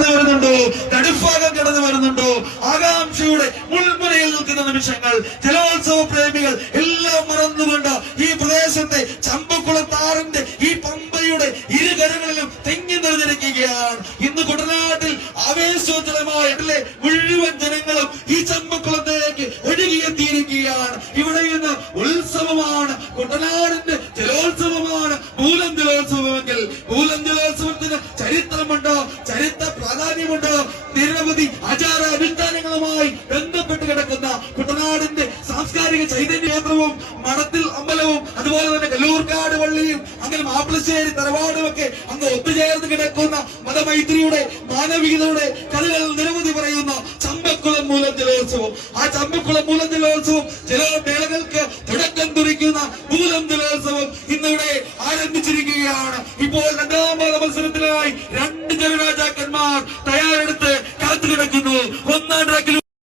കടന്നു വരുന്നുണ്ടോ? നടുഭാഗം കടന്നു വരുന്നുണ്ടോ? ആകാംക്ഷയുടെ മുൾമുനയിൽ നിൽക്കുന്ന നിമിഷങ്ങൾ. ജലോത്സവ പ്രേമികൾ എല്ലാം മറന്നുകൊണ്ട് ഈ പ്രദേശത്തെ ചമ്പക്കുളത്താറിന്റെ ഈ പമ്പയുടെ ഇരുകരകളിലും തെങ്ങി നിറഞ്ഞിരിക്കുകയാണ്. ഇന്ന് കുട്ടനാട്ടിൽ ആവേശോജ്വലമായിട്ടില്ലേ മുഴുവൻ ജനങ്ങളും ഈ ചമ്പക്കുളത്തേക്ക് ഒഴുകിയെത്തിയിരിക്കുകയാണ്. ഇവിടെ ഇന്ന് ഉത്സവമാണ്, കുട്ടനാടിന്റെ ജലോത്സവമാണ് മൂലം ജലോത്സവമെങ്കിൽ മൂലം ജലോത്സവത്തിന് ചരിത്രമുണ്ടോ, ചരിത്ര പ്രാധാന്യമുണ്ടോ? നിരവധി ആചാര അനുഷ്ഠാനങ്ങളുമായി ബന്ധപ്പെട്ട് കിടക്കുന്ന കുട്ടനാടിന്റെ സാംസ്കാരിക ചൈതന്യവും മഠത്തിൽ അമ്പലവും അതുപോലെ തന്നെ കല്ലൂർക്കാട് പള്ളിയും അങ്ങനെ മാപ്പിളശ്ശേരി തറവാടും ഒക്കെ അങ്ങ് ഒത്തുചേർന്ന് കിടക്കുന്ന മതമൈത്രിയുടെ മാനവികതയുടെ കഥകൾ നിരവധി പറയുന്ന ചമ്പക്കുളം മൂലം ജലോത്സവം. ആ ചമ്പക്കുളം മൂലം ജലോത്സവം ജലമേളകൾക്ക് തുടക്കം കുറിക്കുന്ന മൂലം ജലോത്സവം ഇന്നിവിടെ ആരംഭിച്ചിരിക്കുകയാണ്. ഇപ്പോൾ രണ്ടാം പാദ മത്സരത്തിനായി 2 ജലരാജാക്കന്മാർ തയ്യാറെടുത്ത് കാത്തുകിടക്കുന്നു. ഒന്നാം ട്രാക്കിൽ